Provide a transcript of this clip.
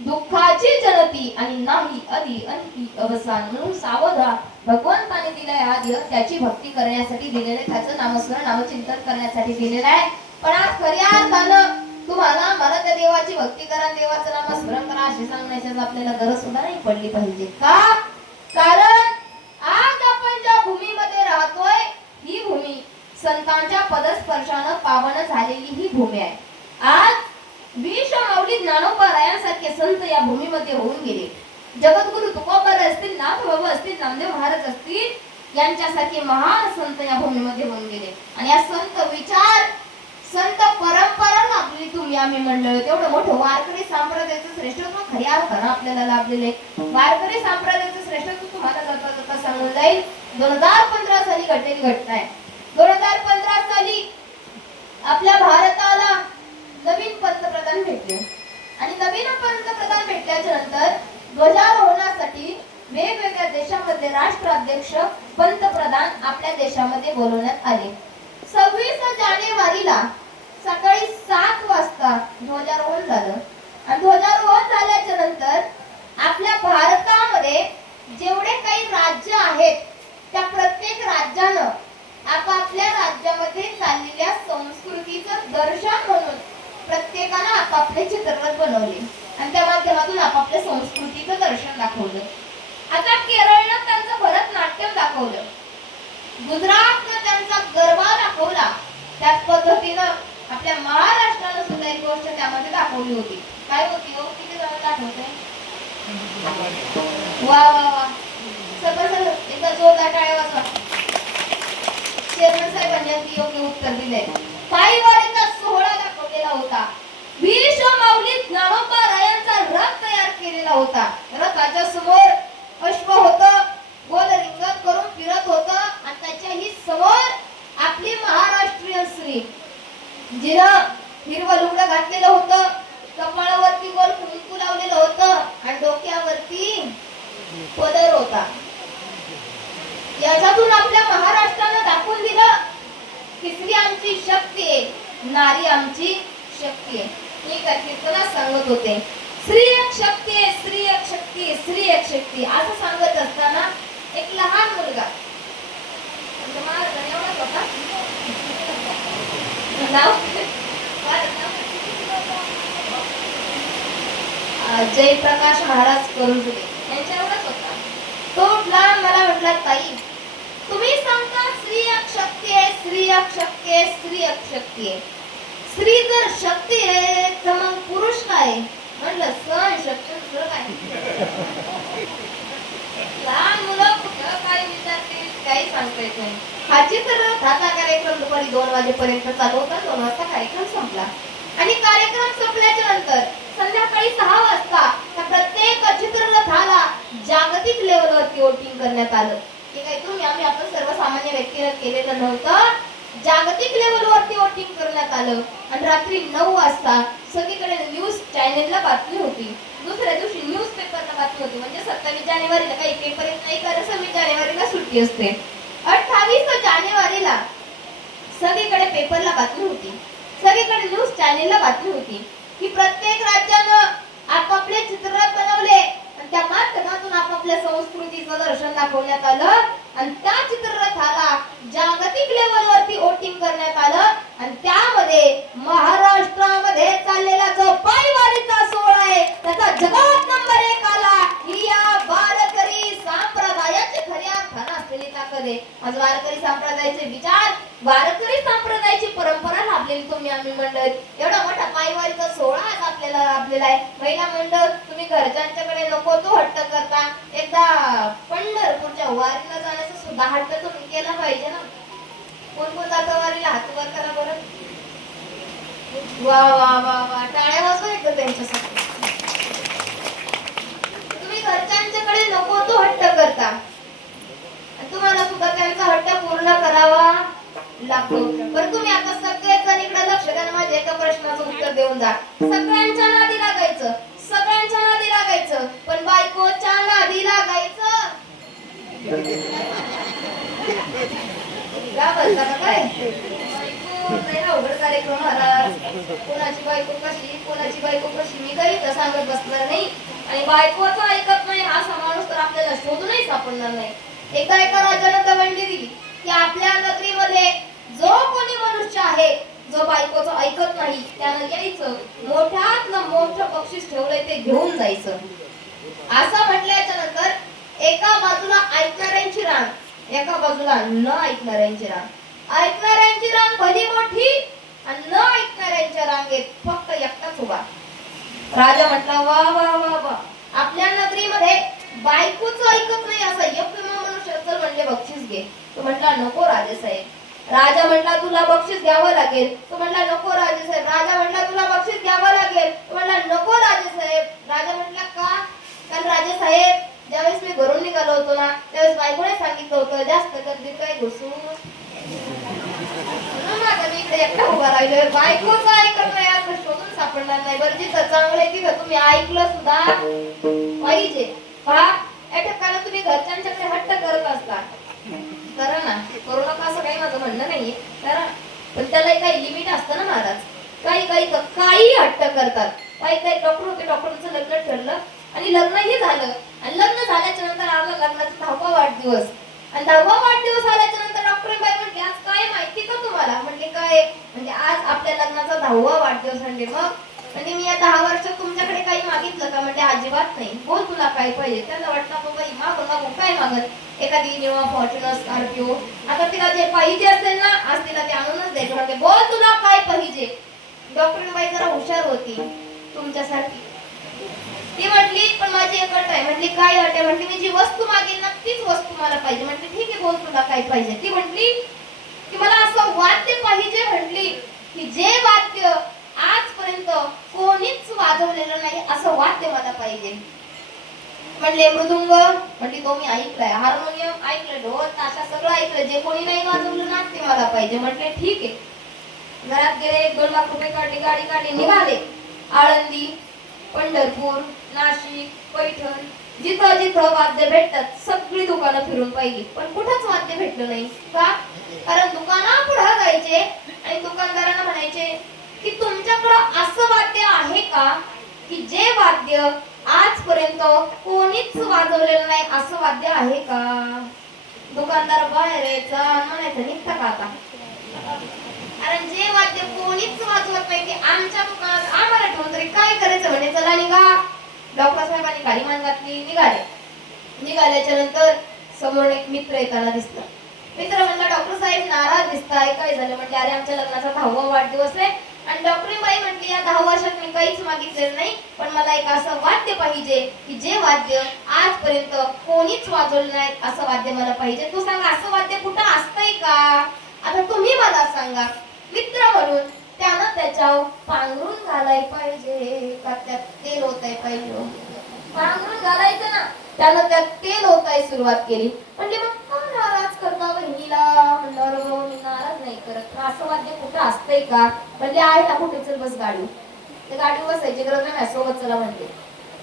दुःखाची जनती आणि नाही आधी अंती अवसान म्हणून सावधा भगवंताने दिलाय आद्य त्याची भक्ती करण्यासाठी दिलेले त्याचं नामस्मरण नामचिंतन करण्यासाठी दिलेलं आहे. पण आज खऱ्या अर्थानं तुम्हाला मला त्या देवाची भक्ती करा देवाचं नामस्मरण करा अशी सांगण्याची आपल्याला गरज सुद्धा नाही पडली पाहिजे. का? कारण आज आपण ज्या भूमीमध्ये राहतोय ही भूमी संतांच्या पदस्पर्शानं पावन झालेली ही भूमी आहे. आज माऊली ज्ञानोबारायांसारखे संत या भूमीमध्ये होऊन गेले. जगद्गुरु तुकोबार असतील नाथबाबा असतील नामदेव महाराज असतील यांच्यासारखे महान संत या भूमीमध्ये होऊन गेले. आणि या संत विचार संत परंपरा लाभली तुम्ही आम्ही मंडळ तेवढं मोठं वारकरी संप्रदायाचं श्रेष्ठत्व खऱ्या अर्थानं आपल्याला लाभलेले. वारकरी संप्रदायाचं श्रेष्ठत्व तुम्हाला जाता जाता सांगून जाईल. 2015 साली घडलेली घटना आहे. 2015 साली आपल्या भारताला नवीन पंतप्रधान भेटले आणि नवीन पंतप्रधान भेटल्याच्या नंतर ध्वजारोहणासाठी वेगवेगळ्या देशांमधले राष्ट्राध्यक्ष पंतप्रधान आपल्या देशामध्ये बोलवण्यात आले. 26 जानेवारीला सकाळी 7 वाजता ध्वजारोहण झालं आणि ध्वजारोहण झाल्याच्या नंतर आपल्या भारतामध्ये जेवढे काही राज्य आहेत त्या प्रत्येक राज्यानं आपापल्या राज्यामध्ये चाललेल्या संस्कृतीचं दर्शन म्हणून प्रत्येकानं आपापले चित्ररथ बनवले आणि त्या माध्यमातून आपापल्या संस्कृतीचं दर्शन दाखवलं. आता केरळनं त्यांचं भरतनाट्यम दाखवलं, गुजरातनं त्यांचा गरबा दाखवला. त्याच पद्धतीनं आपल्या महाराष्ट्रानं सुद्धा एक गोष्ट त्यामध्ये दाखवली होती. काय होती हो? किती जणांना आठवतंय? वा वा वा, सगळं एकदा जोरदार टाळ्या वाजवा. चेअरमन साहेबांनी अगदी योग्य उत्तर दिले. पायवारीचा सोहळा दाखवलेला होता. माऊली ज्ञानोबारायांचा रथ तयार केलेला होता. रथाच्या समोर अश्व होतं, गोल रिंगण करून फिरत होतं आणि त्याच्याही समोर आपली महाराष्ट्रीयन स्त्री जिनं हिरवं लुगडं घातलेलं होतं, कपाळावरती गोल कुंकू लावलेलं होतं आणि डोक्यावरती पदर होता. याच्यातून आपल्या महाराष्ट्रानं दाखवून दिलं की स्त्री आमची शक्ती आहे, नारी आमची शक्ती आहे. मी कीर्तनात सांगत होते स्त्री एक शक्ती आहे, स्त्री एक शक्ती आहे, स्त्री एक शक्ती असं सांगत असताना एक लहान मुलगा एवढाच होता जयप्रकाश महाराज करुजुले यांच्या एवढाच होता. तो उठला मला म्हटला ताई तुम्ही सांगता स्त्री एक शक्ती आहे, स्त्री एक शक्ती आहे, स्त्री एक शक्ती आहे. स्त्री जर शक्ती आहे तर मग पुरुष काय? म्हटलं सण शक्ती काय. लहान मुलं कुठं काय विचारतील काही सांगता येत नाही. हाची तर रथाचा कार्यक्रम दुपारी 2 वाजेपर्यंत चालू होता. 2 वाजता कार्यक्रम संपला आणि कार्यक्रम संपल्याच्या नंतर संध्याकाळी 6 वाजता त्या प्रत्येक चित्ररथाला जागतिक लेवलवरती वोटिंग करण्यात आलं. हे काही तुम्ही आम्ही आपण सर्वसामान्य व्यक्तीने केलेलं नव्हतं. जागतिक लेवलवरती वोटिंग करण्यात आलं आणि रात्री 9 वाजता सगळीकडे न्यूज चॅनेलला बातमी होती. दुसऱ्या दिवशी न्यूज पेपरला बातमी होती. म्हणजे 27 जानेवारीला काही पेपर येत नाही कारण 26 जानेवारीला सुट्टी असते. 28 जानेवारीला सगळीकडे पेपरला बातमी होती, सगळीकडे न्यूज चॅनेलला बातमी होती की प्रत्येक राज्यानं आपापले चित्ररथ बनवले आणि त्या माध्यमातून आपापल्या संस्कृतीचं दर्शन दाखवण्यात आलं आणि त्या चित्ररथाला जागतिक लेवलवरती वोटिंग करण्यात आलं आणि त्यामध्ये महाराष्ट्रामध्ये चाललेला जो पायवारीचा सोहळा आहे त्याचा जगात नंबर 1 आला. ही या वारकरी संप्रदायाची खऱ्या अर्थानं असलेली ताकद आहे. आज वारकरी संप्रदायाचे विचार, वारकरी संप्रदायाची परंपरा लाभलेली तुम्ही आम्ही मंडळ, एवढा मोठा पायवारीचा सोहळा आज आपल्याला आहे. महिला मंडळ तुम्ही घरच्यांच्याकडे नको तो हट्ट करता, एकदा पंढरपूरच्या वारीला जाण्याचा सुद्धा हट्ट तुम्ही केला पाहिजे ना. कोण कोण जातं वारीला? हात वर करा बरं. वा वा वा वा, टाळ्या वाजवा एकदा त्यांच्यासाठी. तुम्ही घरच्यांच्याकडे नको तो हट्ट करता, तुम्हाला सुद्धा त्यांचा हट्ट पूर्ण करावा लागतो. पण तुम्ही आता सगळेच जण इकडे लक्ष द्या, माझ्या एका प्रश्नाचं उत्तर देऊन जा. सगळ्यांच्या नादी लागायचं, सगळ्यांच्या नादी लागायचं, पण बायकोच्या नादी लागायचं का? बोलता का काय? बायको अवघड कार्यक्रम महाराज. कोणाची बायको कशी, कोणाची बायको कशी, मी काही तर सांगत बसणार नाही. आणि बायकोचं ऐकत नाही असा माणूस तर आपल्याला शोधूनही सापडणार नाही. एकदा एका राजानं दवंडी दिली की आपल्या नगरीमध्ये जो कोणी मनुष्य आहे जो बायकोचं ऐकत नाही त्यानं यायचं, मोठ्यातलं मोठं बक्षीस ठेवलंय ते घेऊन जायचं. असं म्हटल्याच्या नंतर एका बाजूला ऐकणाऱ्यांची रांग, एका बाजूला न ऐकणाऱ्यांची रांग. ऐकणाऱ्यांची रांग भली मोठी आणि न ऐकणाऱ्यांच्या रांगेत फक्त एकटाच उभा. राजा म्हटला वा वा वा वा, आपल्या नगरीमध्ये बायकोचं ऐकत नाही असा एक मनुष्य तर म्हणले बक्षीस घे. तो म्हटला नको राजेसाहेब. राजा म्हटला तुला बक्षीस घ्यावं लागेल. तो म्हटला नको राजेसाहेब. राजा म्हटला तुला बक्षीस घ्यावं लागेल. तो म्हटला नको राजेसाहेब. राजा म्हटला का? कारण राजेसाहेब ज्यावेळेस मी घरून निघालो होतो ना त्यावेळेस बायकोने सांगितलं होतं जास्त गर्दीत काय घुसू मी इकडे एकटा उभा राहिलोय. बायकोचं ऐकत नाही असं शोधून सापडणार नाही. बरं जिथं चांगलं आहे तिथं तुम्ही ऐकलं सुद्धा पाहिजे. पहा या ठिकाणी तुम्ही घरच्यांच्याकडे हट्ट करत असता, करा ना, करू नका असं काही माझं म्हणणं नाहीये, करा. पण त्याला काही लिमिट असतं ना महाराज. काही हट्ट करतात. काही डॉक्टर होते, डॉक्टरचं लग्न ठरलं आणि लग्नही झालं आणि लग्न झाल्याच्या नंतर आला लग्नाचा 10वा वाढदिवस आणि 10वा वाढदिवस आल्याच्या नंतर डॉक्टर बाई म्हटली आज काय माहिती का तुम्हाला? म्हणले काय? म्हणजे आज आपल्या लग्नाचा 10वा वाढदिवस. म्हणजे मग म्हणजे मी या 10 वर्षात तुमच्याकडे काही मागितलं का? म्हणजे अजिबात नाही. बोल तुला काय पाहिजे? त्याला वाटलं बाई मागून काय मागत, एखादी इनोवा, फॉर्च्युनर, स्कॉर्पिओ. आता तिला जे पाहिजे असेल ना आज तिला ते आणूनच द्यायचं. म्हणजे बोल तुला काय पाहिजे? डॉक्टर बाई जरा हुशार होती तुमच्यासाठी. ती म्हटली पण माझी एक अट आहे. म्हटली काय अट आहे? म्हटली मी जी वस्तू मागेन ना तीच वस्तू मला पाहिजे. म्हटली ठीक आहे बोल तुला काय पाहिजे? ती म्हटली की मला असं वाद्य पाहिजे. म्हटली की जे वाद्य आजपर्यंत कोणीच वाजवलेलं नाही असं वाद्य मला पाहिजे. म्हणले मृदुंग. म्हटली तो मी ऐकलाय, हार्मोनियम ऐकलं, ढोल ताशा सगळं ऐकलं, जे कोणी नाही वाजवलं ना ते मला पाहिजे. म्हटले ठीक आहे. घरात गेले, 1-2 लाख रुपये काढले, गाडी काढली, निघाले. आळंदी, पंढरपूर, नाशिक, पैठण, जिथं जिथं वाद्य भेटतात सगळी दुकानं फिरून पाहिली पण कुठंच वाद्य भेटलं नाही. का? कारण दुकाना पुढे जायचे आणि दुकानदारांना म्हणायचे की तुमच्याकडं असं वाद्य आहे का की जे वाद्य आजपर्यंत कोणीच वाजवलेलं नाही असं वाद्य आहे का? दुकानदार बाहेर यायचा म्हणायचं निघता का आता? कारण जे वाद्य कोणीच वाजवत नाही ते आमच्या दुकानात आम्हाला ठेवून तरी काय करायचं? म्हणजे चला निघा. डॉक्टर साहेबांनी गाडी मान घातली, निघाले. निघाल्याच्या नंतर समोर एक मित्र येताना दिसला. मित्र म्हणला डॉक्टर साहेब नाराज दिसताय, काय झालं? म्हणजे अरे आमच्या लग्नाचा 10वा वाढदिवस आहे आणि डॉक्टर बाई म्हटली या 10 वर्षात मी काहीच मागितलेलं नाही पण मला एक असं वाद्य पाहिजे की जे वाद्य आजपर्यंत कोणीच वाजवलं नाही असं वाद्य मला पाहिजे. तू सांग असं वाद्य कुठं असतंय का? आता तुम्ही मला सांगा. मित्र म्हणून त्यानं त्याच्यावर पांघरून घालाय पाहिजे का त्यात तेल ओताय पाहिजे? पांघरून घालायचं ना. त्यानं त्यात तेल ओताय सुरुवात केली. म्हणजे मग का नाराज करता बहिणीला? म्हणलं मी नाराज नाही करत. असं वाद्य कुठं असतंय का? म्हणजे आहे ना कुठे? चल बस गाडी. त्या गाडीवर बसायची गरज नाही, सोबत चला म्हणते.